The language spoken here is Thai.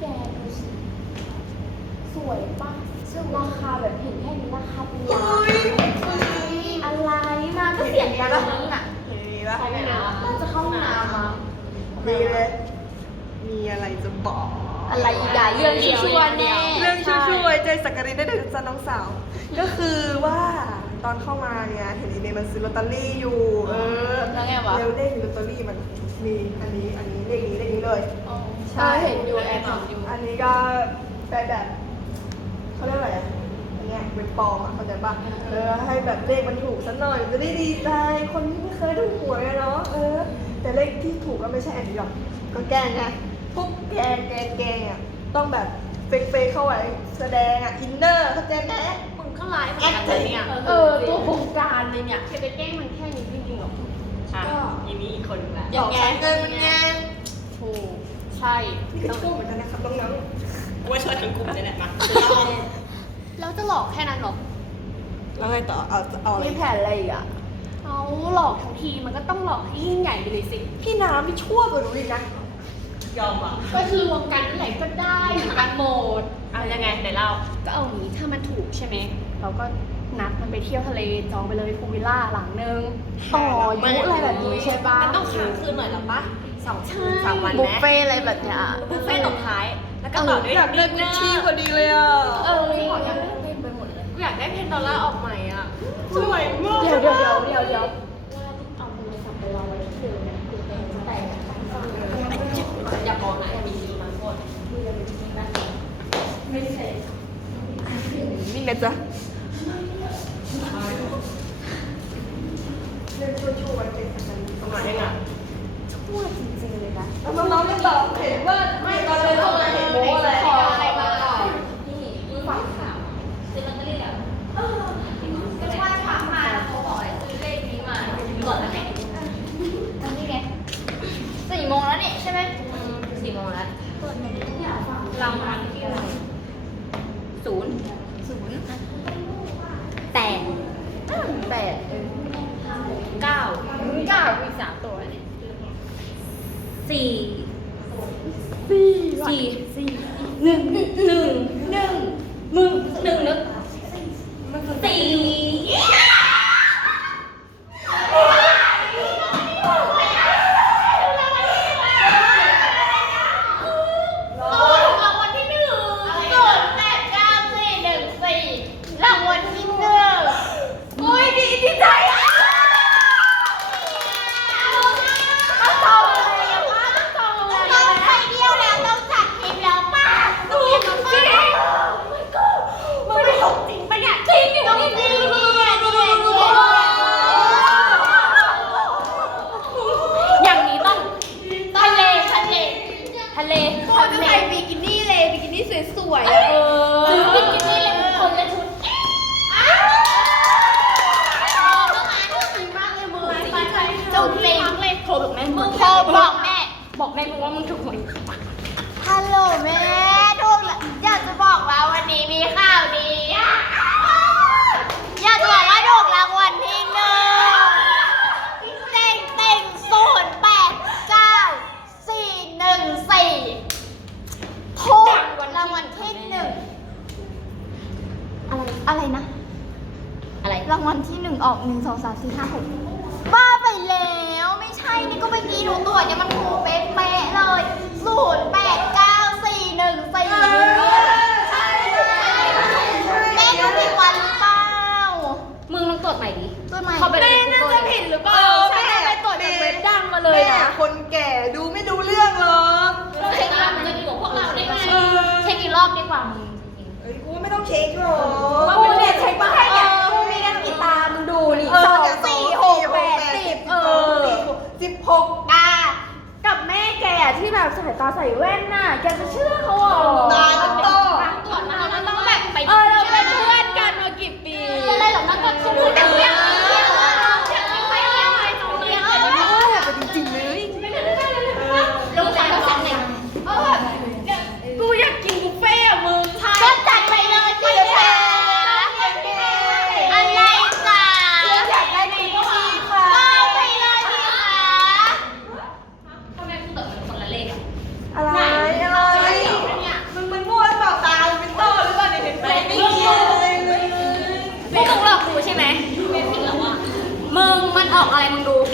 แกดูสิสวยปะซึ่งราคาแบบเห็นแค่นี้ราคาเป็นล้านอะไรมาก็เสียงดังนั้นอะน่าต้องจะเข้าหน้ำมีเลย มีอะไรจะบอก อะไรอีกอ่ะเรื่องชั่วแน่เรื่องชั่วใจสักการินได้ถึงจะน้องสาว ก็คือว่าอนเข้ามาเนี่ยเห็นอีเมมันซื้อลอตเตอรี่อยู่ เออแล้วไงวะเลขลอตเตอรี่มันมีอันนี้อันนี้เลขนี้เลขนี้เลยใช่เห็นอยู่แอบอยู่ อันนี้ก็แบบแบบเขาเรียกอะไรอันเป็นปองอ่ะเข้าใจป่ะเออให้แบบเลขมันถูกซะหน่อยจะได้ดีใจคนที่ไม่เคยถูกหวยเนาะเออแต่เลขที่ถูกก็ไม่ใช่แอนดี้หรอกก็แกงไงพุ๊บแกงแกงแกงอ่ะต้องแบบเฟกเฟกเข้าไว้แสดงอ่ะอินเนอร์เข้าใจไหมก็ไลฟเแอคทีฟเออ ตัวโครงการเลยเนี่ยแค่จะแกล้งมันแค่นี้จริงๆหรอก็ยี่มีอีกคนและอย่างเงี้ยเงินเงี้ยถูกใช่ไม่ต้องเหมือนกันนะครับต้องน้องว่าช่วยทั้งกลุ่มเนี่ยแหละมาเราจะหลอกแค่นั้นหรอ แล้วไงต่อ เอา เอามีแผนอะไรอีกอ่ะ เอาหลอกทั้งทีมันก็ต้องหลอกให้ยิ่งใหญ่ไปเลยสิ พี่น้ำไม่ชั่วกว่ารู้อีกนะยอมป่ะก็คือรวมกันอะไรก็ได้กันโหมดเอายังไงแต่เล่าก็เอางี้ถ้ามันถูกใช่ไหมเราก็นัดมันไปเที่ยวทะเลจองไปเลยฟูวิลล่าหลังนึงต่อยุอะไรแบบนี้ใช่ปะต้องค้างคืนหน่อยหรอปะสองคืนสามวันบุฟเฟ่อะไรแบบเนี้ยบุฟเฟ่ตกท้าย แล้วก็ต่อด้วยอยากเลิกกุชชี่พอดีเลยอ่ะเอออยากเเปไหมดลกูอยากได้เพนดอลล่าออกใหม่อ่ะสวยมากเดี๋ยวเดี๋ยวเดี๋ยวเดี๋ยวาเองอ่ะชั่วจริงๆเลยนะแล้วน้องๆก็ตอบเห็นว่า ไม่ตอนเลยโดนอะไรเห็นโมอะไรขออะไรมาอ่อนนี่มือฝังข่าวซื้อมันก็เรียกโมงแล้วนี่ใช่ไหมสี่โมงแล้วเรามาที่อะไรศูนย์ศูนย์แปดแปดสามตัวเนี่สี่สี่สี่หนึ่งหนึ่งคนจะใส่บิกินี่เลยบิกินี่สวยๆเออบิกินี่เลยคนจะชุดมึงพ่อบอกแม่บอกแม่มึงว่ามึงถูกหวยฮัลโหลแม่ทุกอยากจะบอกว่าวันนี้มีข่าวดีอ่ะอะไรนะ อะไร รางวัลที่หนึ่งออกหนึ่งสองสามสี่ห้าหกบ้าไปแล้ว ไม่ใช่นี่ก็เมื่อกีหนูตรวจย่งมันถูเป๊ะแม่เลยศูนย์แปดเก้าสี่หนึ่งสี่หน่งแม่ดูผิดวันหรือเปล่ามึงลองตรวจใหม่ดิตรวจใหม่แม่น่าจะผิดหรือเปล่าแม่ไปตรวจจาเว็บดังมาเลยอ่ะคนแก่ดูไม่ดูเรื่องเลยแก่ที่แบบใส่ยตาใส่แว่นน่ะแกจะเชื่อเขาหรอตาต้องตอ้องต้องแบบไป เออเราเป็นเพื่อนกันมากี่ปีอะไรหรอนั่นก็ชื่อ how oh, I'm going.